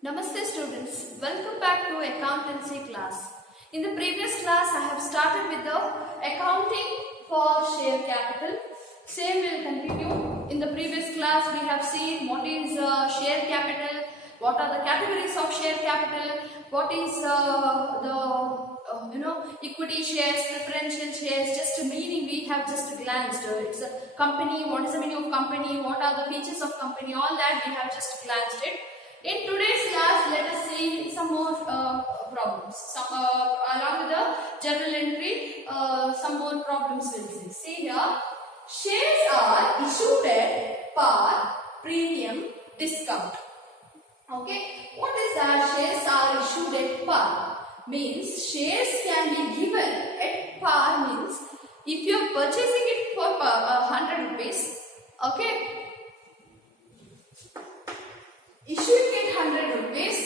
Namaste students, welcome back to accountancy class. In the previous class I have started with the accounting for share capital. Same will continue. In the previous class we have seen what is share capital, what are the categories of share capital, what is equity shares, preferential shares, just meaning we have just glanced. It's a company, what is the meaning of company, what are the features of company, all that we have just glanced it. In today's class, let us see some more problems. Along with the journal entry, some more problems will see. See here, shares are issued at par, premium, discount. Okay, what is that? Shares are issued at par. Means shares can be given at par means if you are purchasing it for 100 rupees, okay. Issuing it 100 rupees,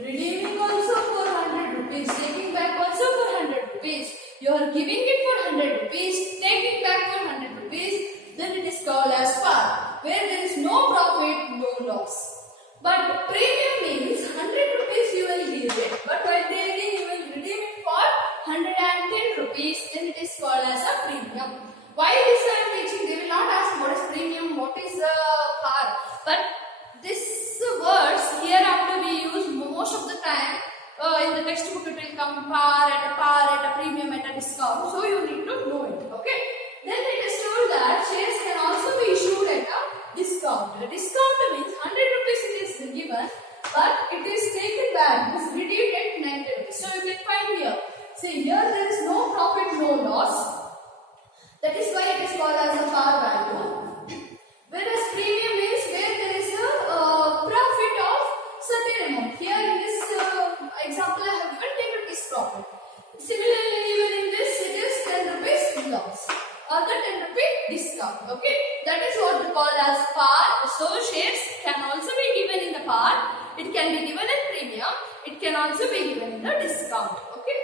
redeeming also for 100 rupees, taking back also for 100 rupees. You are giving it for 100 rupees, taking back for 100 rupees, then it is called as par, where there is no profit, no loss. But premium means 100 rupees you will give it, but while taking you will redeem it for 110 rupees, then it is called as a premium. Why this I am teaching? They will not ask what is premium, what is par, but this words hereafter we use most of the time in the textbook. It will come par, at a premium, at a discount. So you need to know it. Okay. Then it is told that shares can also be issued at a discount. A discount means 100 rupees it is given, but it is taken back. It is redeemed at 90 rupees. So you can find here. See here there is no profit, no loss. That is why it is called as a par value. Whereas premium means where there is a profit of certain amount. Here in this example I have given 10 rupees profit. Similarly, even in this it is 10 rupees loss or the 10 rupee discount. Okay, that is what we call as par. So shares can also be given in the par. It can be given in premium. It can also be given in the discount. Okay.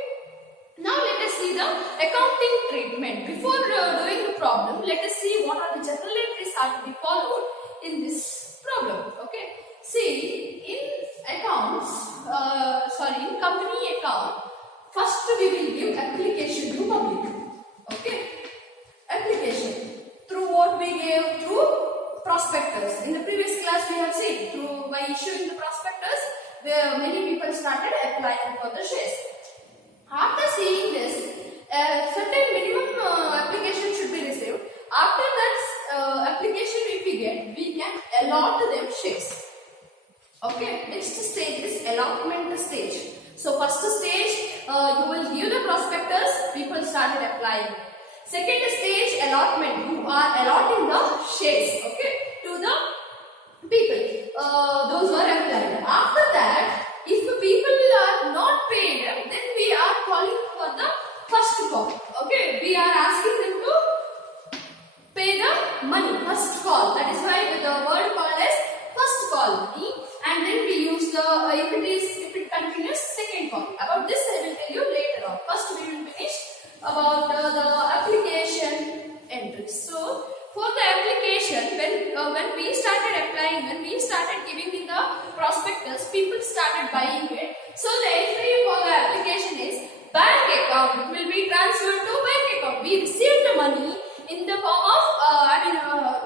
Now let us see the accounting treatment. Before doing the problem, let us see what are the journal entries are to be followed in this problem. Okay. See, in accounts, in company account, first we will give application to public. Okay. Application. Through what we gave? Through prospectus. In the previous class we have seen, by issuing the prospectus, where many people started applying for the shares. After seeing this, certain minimum application should be received. After that application if we get, we can allot them shares. Okay, next stage is allotment stage. So first stage, you will give the prospectus, people started applying. Second stage, allotment, you are allotting the shares, okay, to the people, those who are applied. After that, if the people are not paid, then we are calling for the first call. Okay, we are asking them to pay the money, first call. That is why the word called as first call money. And then we use the, if it continues, second call. About this I will tell you later on. First we will finish about the application entries. So for the application, when we started applying, when we started giving in the prospectus, people started buying it. So the entry for the application is bank account. It will be transferred to bank account. We received the money in the form of,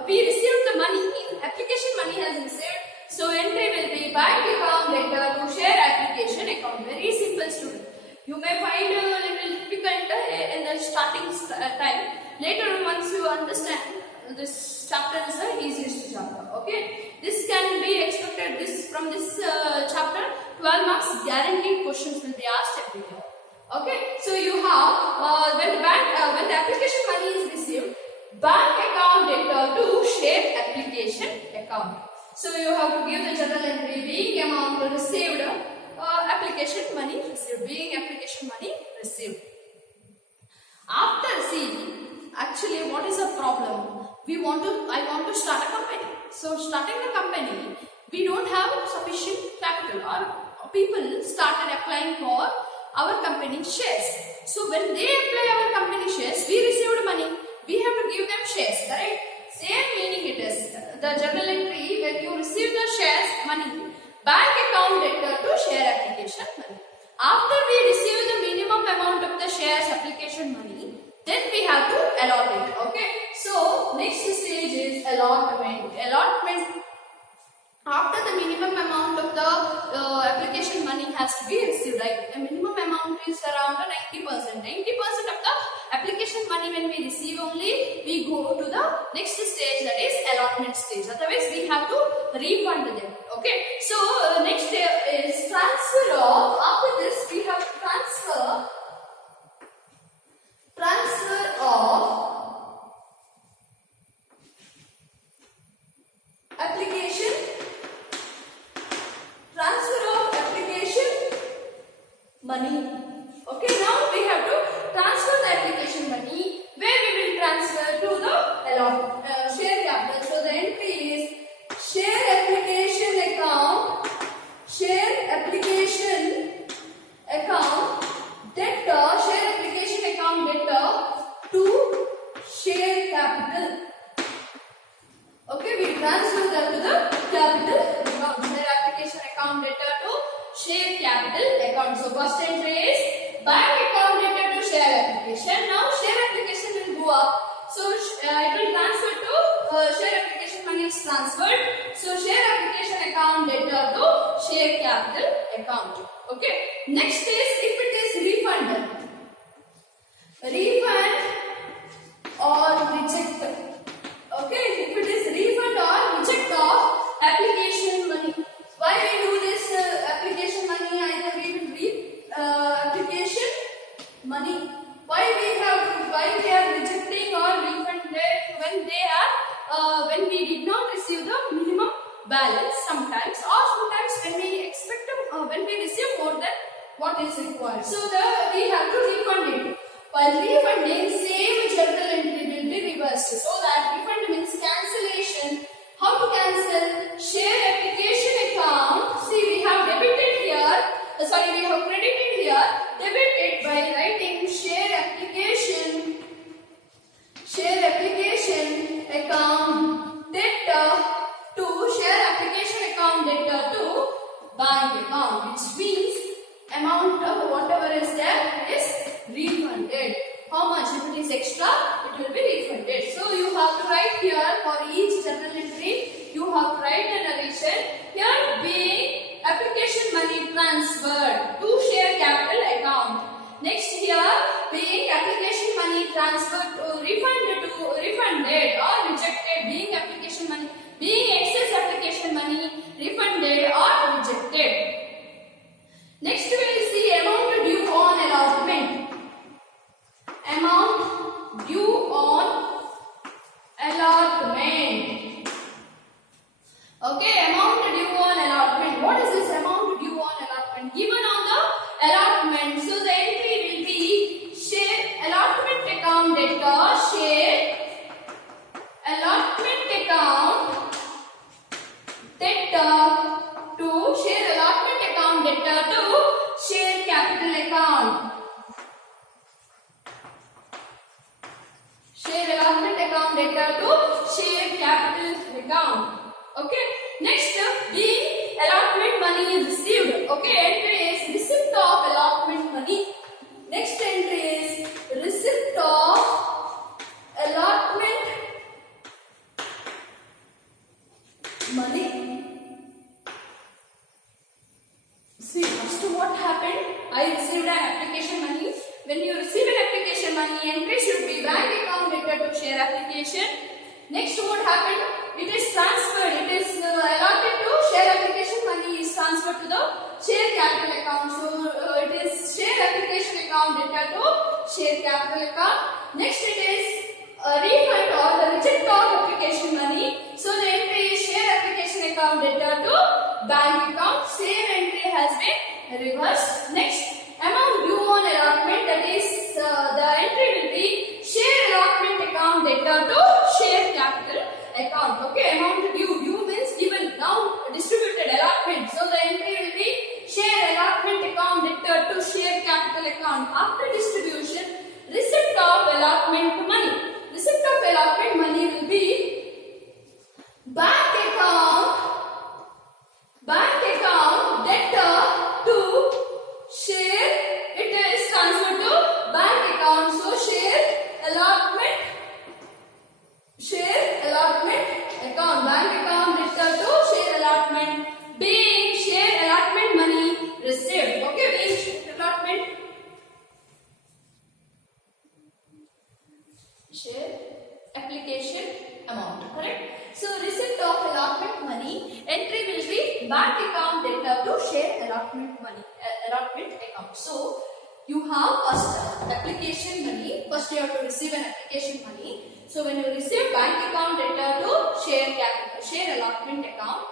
we received the money in application, money has received. So entry will be bank account letter to share application account. Very simple, student. You may find a little difficult in the starting time. Later on, once you understand, this chapter is the easiest chapter. Okay, this can be expected. From this chapter, 12 marks guaranteed questions will be asked every year. Okay, so you have when the application money is received, bank account data to share application account. So you have to give the journal entry being amount received, application money received, being application money received. After seeing, actually what is the problem? I want to start a company. So starting a company, we don't have sufficient capital, or people started applying for our company shares. So when they apply our company shares, we received money. We have to give them shares, correct? Same meaning it is. The journal entry, when you receive the shares money, bank account debtor to share application money. After we receive the minimum amount of the shares application money, then we have to allot it. Okay. So next stage is allotment. Allotment. After the minimum amount of the application money has to be received, like the minimum amount is around 90%. 90% of the application money when we receive only, we go to the next stage, that is allotment stage. Otherwise, we have to refund them. Okay. So next is transfer of. After this, we have transfer of application. Transfer of application money. Okay, now we have to transfer the application money, where we will transfer to the share capital. So the entry is share application account debtor, share application account debtor to share capital. Okay, we transfer that to the capital account, share application account debtor to share capital account. So first entry is bank account debtor to share application. Now share application will go up. So it will transfer to share application money is transferred. So share application account debtor to share capital account. Okay. Next is if it is refund or reject. Okay, if it is refund or reject of application money. Why we do this application money? Either we will read application money. Why we are rejecting or refunded when we did not receive the minimum balance sometimes, or sometimes when we expect when we receive more than what is required. So we have to refund it. While refunding, same journal entry will be reversed. So that refund means cancellation. How to cancel? Share application account. See, we have debited here. We have credited here. Debited by writing share application account debtor to share application account debtor to bank account, which means amount of whatever is there is refunded. How much? If it is extra, it will be refunded. So you have to write here for each journal entry, you have to write the narration. Here being application money transferred to share capital account. Next here being application money transferred to refunded or rejected. Being application money, being excess application money refunded or rejected. Next we will see amount due on allotment. Amount due on allotment. Okay, amount due on allotment. What is this amount due on allotment? Given on the allotment. So the entry will be share allotment account debtor, share allotment account debtor to share allotment account debtor to share capital account. Share allotment account debtor to share capital account. Okay. Next, being allotment money is received. Okay. Entry is receipt of allotment money. Next entry is receipt of allotment money. See, first what happened? I received an application money. When you receive an application money, entry should be bank account debtor to share application. Next, what happened? It is transferred. It is allotted to share application money is transferred to the share capital account. So it is share application account debtor to share capital account. Next, it is refund or the reject of application money. So the entry is share application account debtor to bank account. Same entry has been reversed. Next, amount due on allotment, that is the entry will be share allotment account debtor to share capital account. Okay, amount due. Due means given. Now distributed allotment. So the entry will be share allotment account debtor to share capital account. After distribution, receipt of allotment money. Receipt of allotment money will be bank account bank account debtor to share allotment money, allotment account. So you have first application money. First you have to receive an application money. So when you receive bank account debtor to share capital, share allotment account,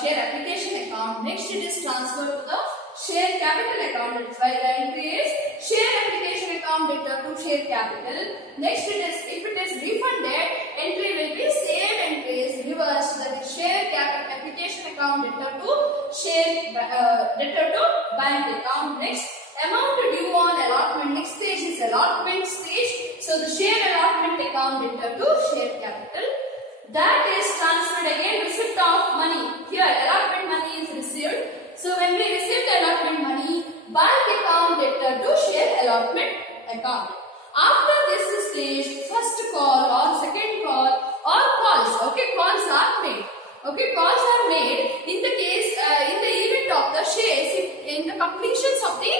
share application account. Next it is transferred to the share capital account. That is why the entry is share application account debtor to share capital. Next it is, if it is refunded, entry will be same entry is reversed. That is share capital application account debtor to share debtor to bank account. Next, amount due on allotment. Next stage is allotment stage. So the share allotment account debtor to share capital. That is transferred again, receipt of money. Here allotment money is received. So when we receive the allotment money, bank account debtor to share allotment account. After this stage, first call or second call or calls. Okay, calls are made. Okay, calls are made in the case, in the event of the shares, in the completions of the,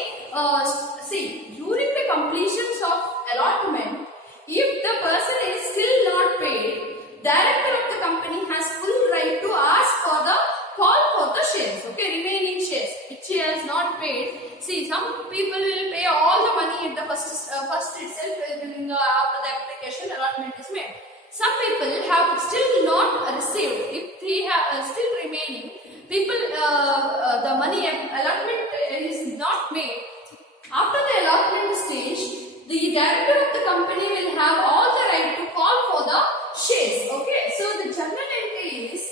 during the completions of allotment, if the person is still not paid, director of the company has full right to ask for the call for the shares, okay, remaining shares which he has not paid. See, some people will pay all the money at the first itself during after the application allotment is made. Some people have still not received. If he have still remaining, people the money allotment is not made. After the allotment stage, the director of the company will have all the right to call for the shares. Okay, so the journal entry is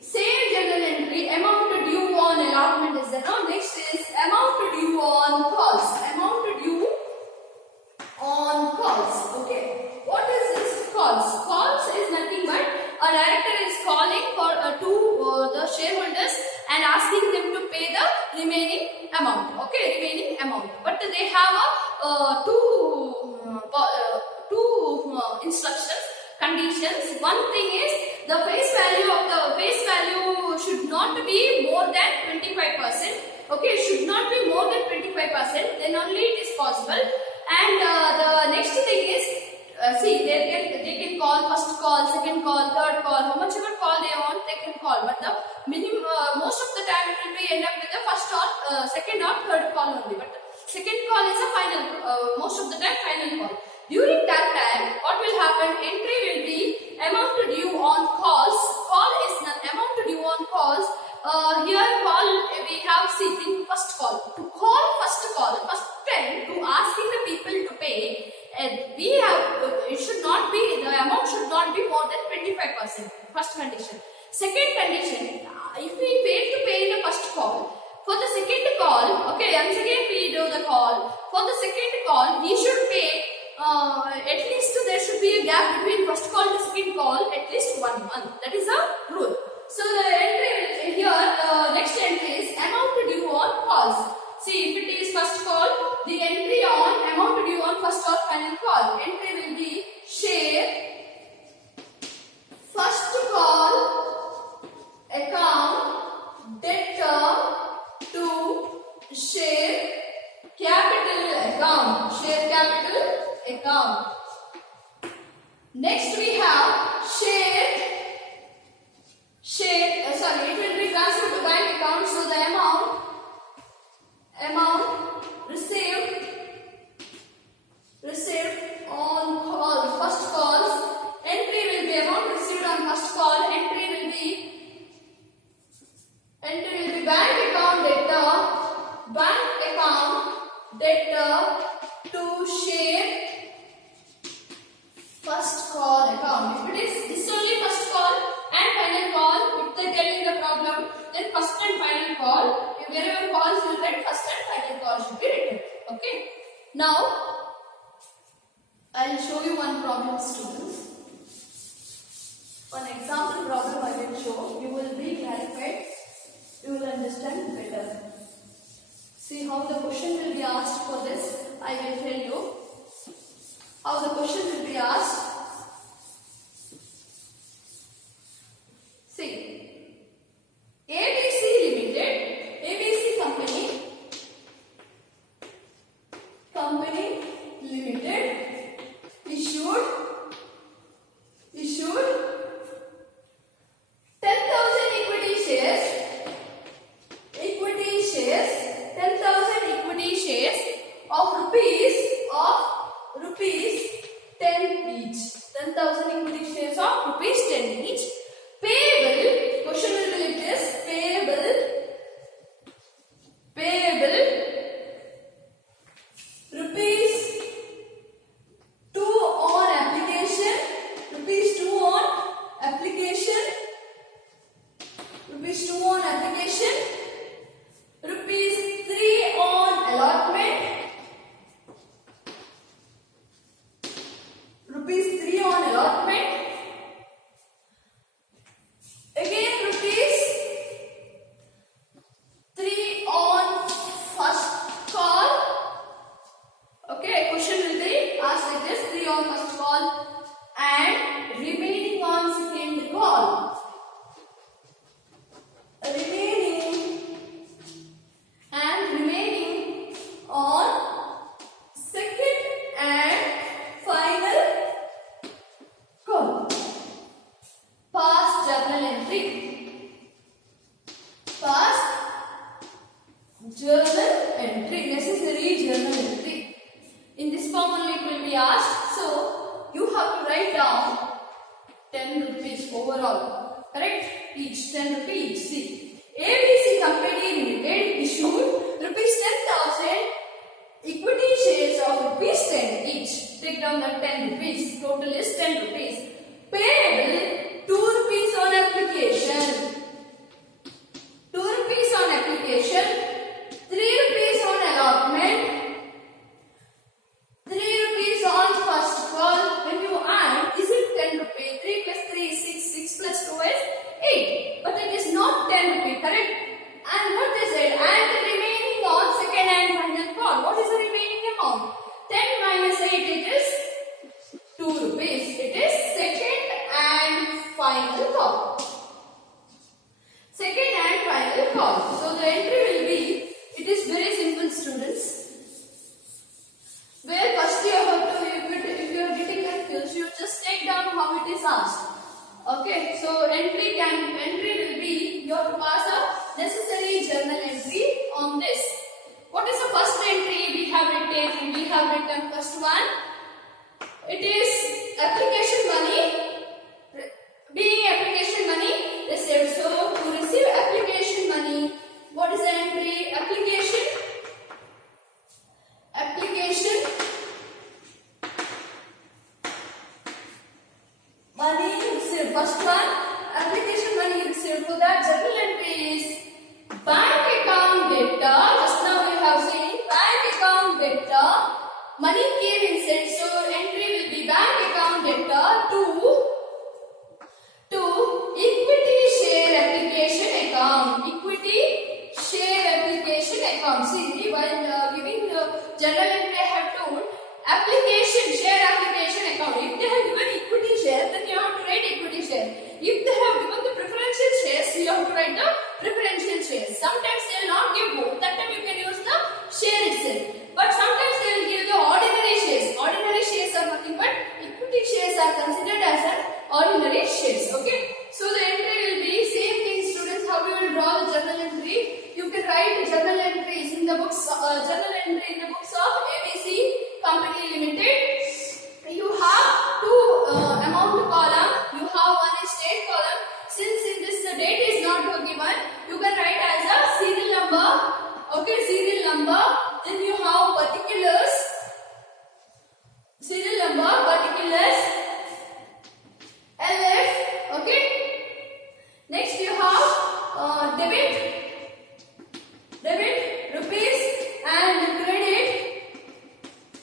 same journal entry. Amount due on allotment is there. Now next is amount due on calls. Amount due on calls. Okay, what is this calls? Calls is nothing but a director is calling for to the shareholders and asking them to pay the remaining amount. Okay, remaining amount. But they have a two instructions, conditions. One thing is the face value should not be more than 25%. Okay, should not be more than 25%. Then only it is possible. And the next thing is, they can call first call, second call, third call, how much ever call they want, they can call. But the minimum, most of the time it will be end up with the first or second or third call only. But the second call is a final, most of the time final call. During that time, what will happen? Entry will be amount due on calls. Call is not amount due on calls. Here call we have think first call. To call first call, first time to asking the people to pay. We have it should not be, the amount should not be more than 25%. First condition. Second condition, if we fail to pay in the first call, for the second call, okay, once again we do the call. For the second call, we should pay. At least there should be a gap between first call to second call, at least 1 month. That is a rule. So the entry here, next entry is amount due on calls. See, if it is first call, the entry on amount due on first or final call. Entry will be share first call account debtor to share capital account. Share capital account. Next we have it will be transferred to bank account. So the amount received on call, first calls. Entry will be amount received on first call. Entry will be bank account debtor to share first call account. If it is this only first call and final call, if they tell you the problem, then first and final call. If wherever calls you get, first and final call should be written. Okay. Now I will show you one problem, students. One example problem I will show. You will be clarified. You will understand better. See how the question will be asked for this. I will tell you how the question will be asked. See, ABC company limited issued 10,000 equity shares be asked. So you have to write down 10 rupees overall. Correct? Each 10 rupees. See, ABC Company Limited issued rupees 10,000 equity shares of rupees 10 each. Take down the 10 rupees. Total is 10 rupees. Payable 2 rupees on application. 2 rupees on application. 3 rupees on allotment. 3 rupees on first call. When you add, is it 10 rupees? 3 plus 3 is 6. 6 plus 2 is 8. But it is not 10 rupees, correct? And what is it? And the remaining on second and final call. What is the remaining amount? 10 minus 8, it is 2 rupees. It is second and final call. Second and final call. So the entry will be, it is very simple, students. Where first you have to, if you are getting confused, you just take down how it is asked. Okay, so entry will be, you have to pass a necessary journal entry on this. What is the first entry we have written first one? It is application money, being application money received. So to receive application money, what is the entry? Application money received. First one, application money received. For that, journal entry is bank account data. Just now we have seen bank account data. Money came inside, so entry will be bank account data to equity share application account. Equity share application account. See, while giving journal entry, I have told application share application account. If they have given equity share, then you have to write equity share. If they have given the preferential shares, you have to write the preferential shares. Sometimes they will not give both. That time you can use the share itself. But sometimes they will give the ordinary shares. Ordinary shares are nothing but equity shares are considered as an ordinary shares. Okay. So the entry will be same thing, students. How you will draw the journal entry? You can write journal entries in the books. Journal entry in the books of ABC Company Limited. You have two amount column. You have one is date column. Since in this date is not given, you can write as a serial number. Okay, serial number. Then you have particulars. Serial number, particulars. LF. Okay. Next you have debit rupees and credit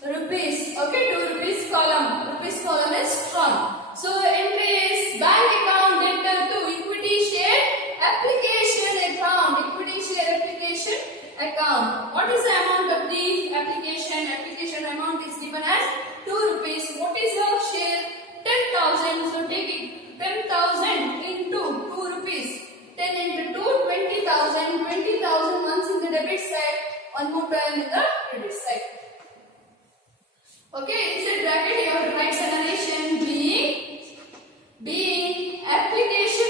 rupees. Okay, 2 rupees column. Rupees column is strong. So entry is bank account data to equity share application account. Equity share application account. What is the amount of the application? Application amount is given as 2 rupees. What is the share? 10,000. So take it 10,000 into 2 rupees. 10 into 2, 20,000. 20,000 once in the debit side, one more time in the credit side. Okay, inside bracket you have to write summation being application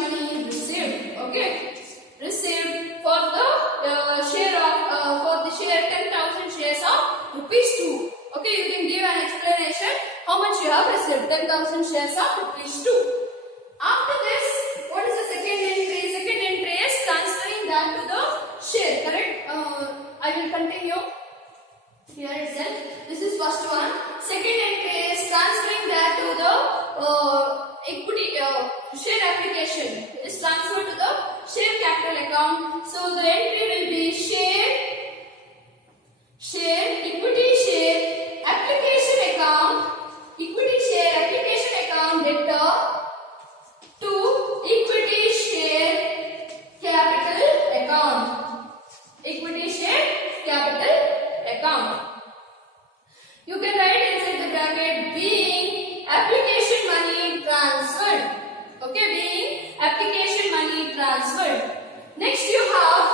money received. Okay, received for the share of for the share 10,000 shares of rupees 2. Okay, you can give an explanation how much you have received. 10,000 shares of rupees 2. After this, what is the second entry? Second entry is transferring that to the share. Correct? I will continue here itself. This is first one. Second entry is transferring that to the equity share application. Is transferred to the share capital account. So the entry will be share equity share application account. Equity share application account debtor to equity share capital account. Equity share capital account. You can write inside the bracket being application money transferred. Okay, being application money transferred. Next you have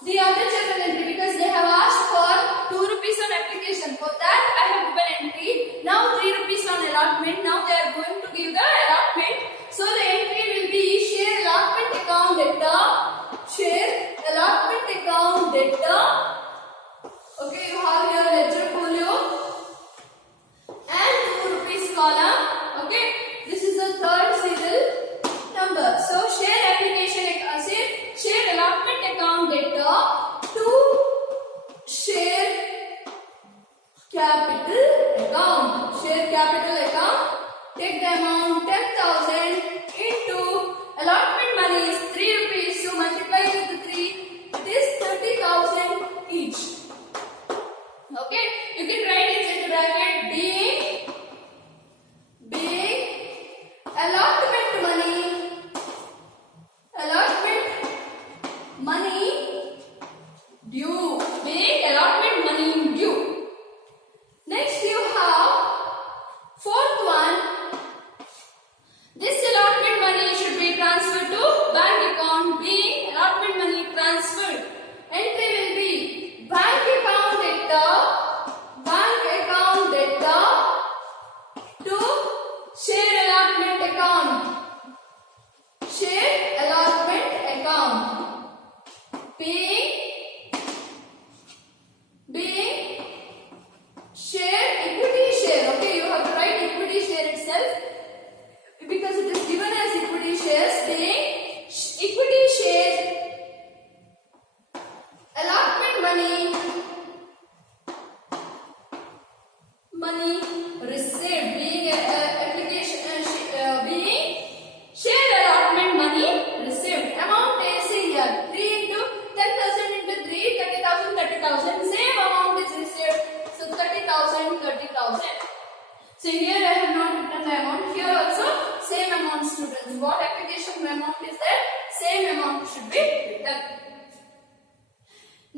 the other journal entry because they have asked for 2 rupees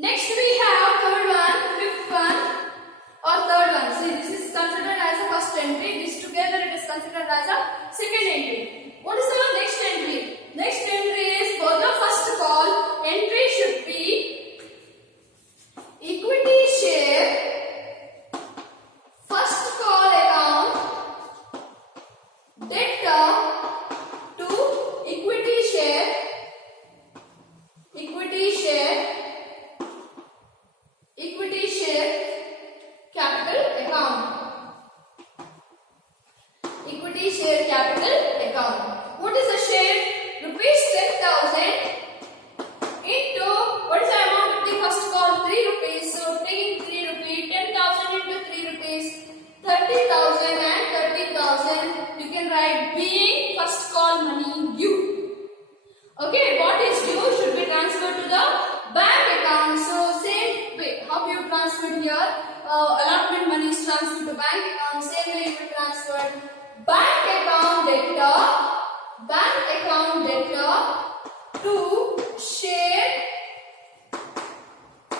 Next we have third one, fifth one or third one. See, this is considered as a first entry. This together it is considered as a second entry. What is the next entry? Next entry is for the first call. Entry should be equity share first call account debtor to equity share capital account. Equity share capital account. What is the share? Rupees 10,000 into what is the amount of the first call? 3 rupees. So taking 3 rupees, 10,000 into 3 rupees, 30,000 and 30,000. You can write being first call money due. Okay, what is due should be transferred to the bank account. So same way, how you transfer here? Allotment money is transferred to bank account. Same way you will transfer bank account debtor to share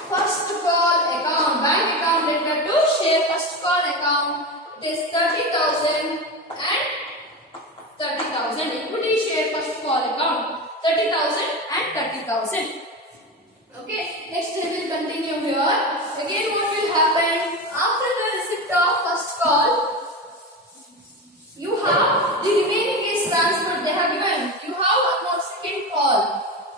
first call account. Bank account debtor to share first call account. It is 30,000 and 30,000. Equity share first call account 30,000 and 30,000. Okay, next we will continue here. Again, what will happen after the receipt of first call? You have the remaining is transferred. They have given. You have one more second call.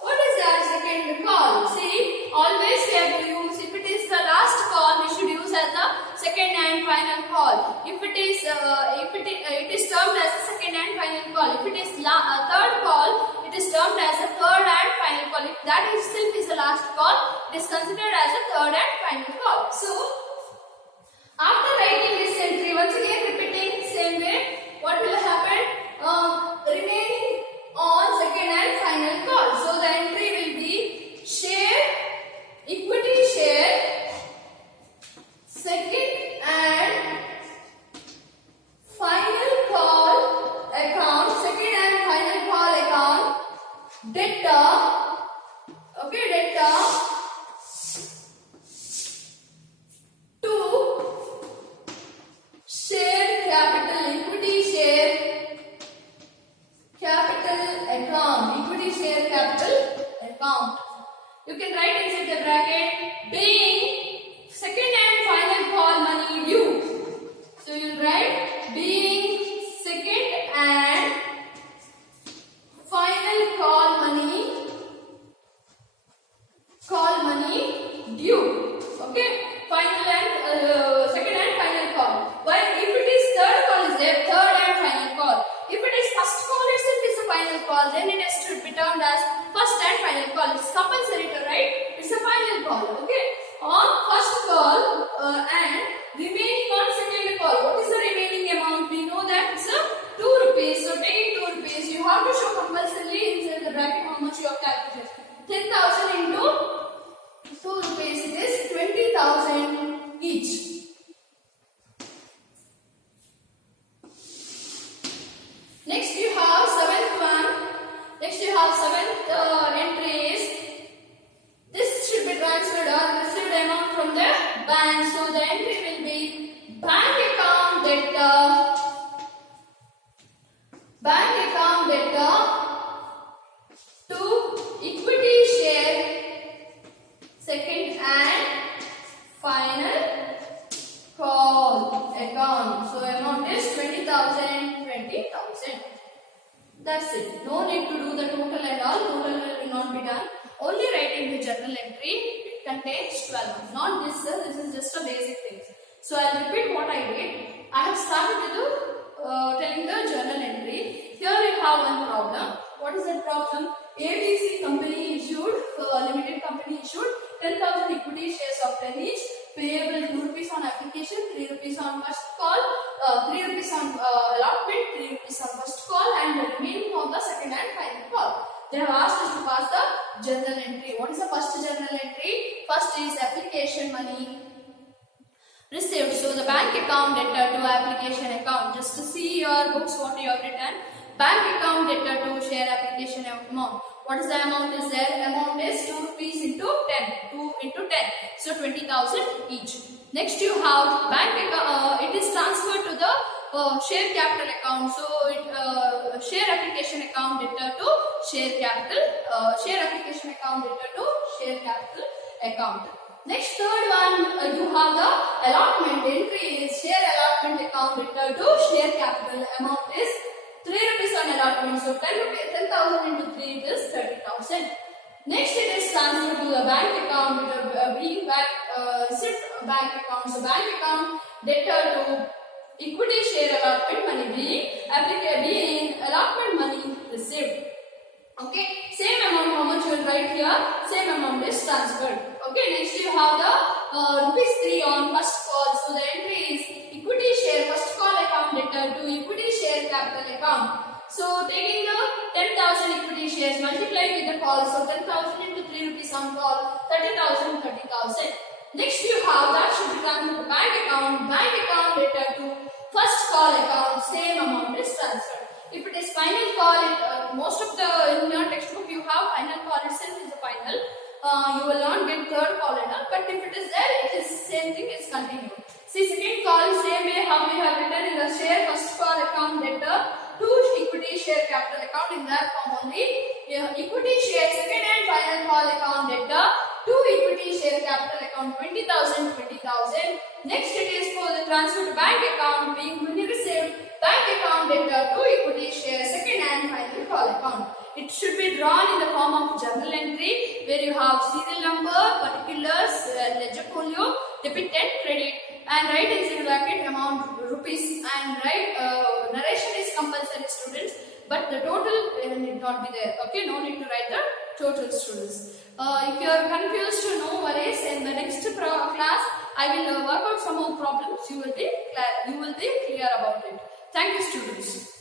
What is that second call? See, always we have to use. If it is the last call, we should use as the second and final call. If it is termed as a second and final call. If it is third call, it is termed as a third and final call. If that itself is the last call, it is considered as a third and final call. So, after writing this entry, once again repeating same way, what will happen? Remaining on second and final call. So, the entry will be equity share, second and final call account, second and final call account, debtor, okay, debtor to share capital, equity share capital account, equity share capital account. You can write inside the bracket being second and final call money due. So you will write being second and final call money due. Okay, final and second and final call. While if it is third call is there, third and final call. If it is first call itself is the final call, then it has to be termed as first and final call. It's compulsory to write. It's a final call. Okay, on first call and remaining on second call. What is the remaining amount? We know that it's a 2 rupees. So taking 2 rupees, you have to show compulsorily inside the bracket how much you have calculated. 10,000 into 2 rupees, it is 20,000 each. Next you have seventh one. Next you have seventh entry is this should be transferred or received amount from the bank. So the entry will be bank account debtor to equity share second and final call account. So amount is 20,000, 20,000. That's it. No need to do the total and all. Total will not be done. Only writing the journal entry. It contains 12. Not this. This is just a basic thing. So I'll repeat what I did. I have started with telling the journal entry. Here we have one problem. What is that problem? ABC company issued, limited company issued 10,000 equity shares of 10 each, payable 2 rupees on application, 3 rupees on first call, 3 rupees on allotment, 3 rupees on first call, and the remaining on the second and final call. They have asked us to pass the journal entry. What is the first journal entry? First is application money received. So the bank account debtor to application account. Just to see your books what you have written. Bank account debtor to share application amount. What is the amount is there? Amount is 2 rupees into 10. 2 into 10. So 20,000 each. Next you have bank account. It is transferred to the share capital account. So share application account debtor to share capital. Share application account debtor to share capital account. Next third one you have the allotment entry is share allotment account debtor to share capital. Amount is 3 rupees on allotment. So 10,000 into 3 is 30,000. Next it is transferred to the bank account being bank bank account. So bank account debtor to equity share allotment money being allotment money received. Okay, same amount how much you will write here, same amount is transferred. Okay, next you have the rupees 3 on first call. So the entry is equity share first call account debtor to equity share capital account. So taking the 10,000 equity shares multiplied with the call. So 10,000 into 3 rupees on call, 30,000, 30,000. Next you have that should be transferred to bank account debtor to first call account, same amount is transferred. If it is final call, most of the in your textbook you have final call itself is the final. You will not get third call and all, but if it is there, it is same thing is continued. See second call same way how we have written in the share first call account debtor to equity share capital account in that form only. Equity share second and final call account debtor to equity share capital account 20,000, 20,000. Next it is for the transfer to bank account being money received bank account debtor to equity share second and final call account. It should be drawn in the form of journal entry where you have serial number, particulars, ledger folio, debit and credit, and write in single bracket amount rupees and write narration is compulsory students, but the total need not be there. Okay, no need to write the total students. If you are confused, no worries. In the next class, I will work out some more problems. You will be clear about it. Thank you, students.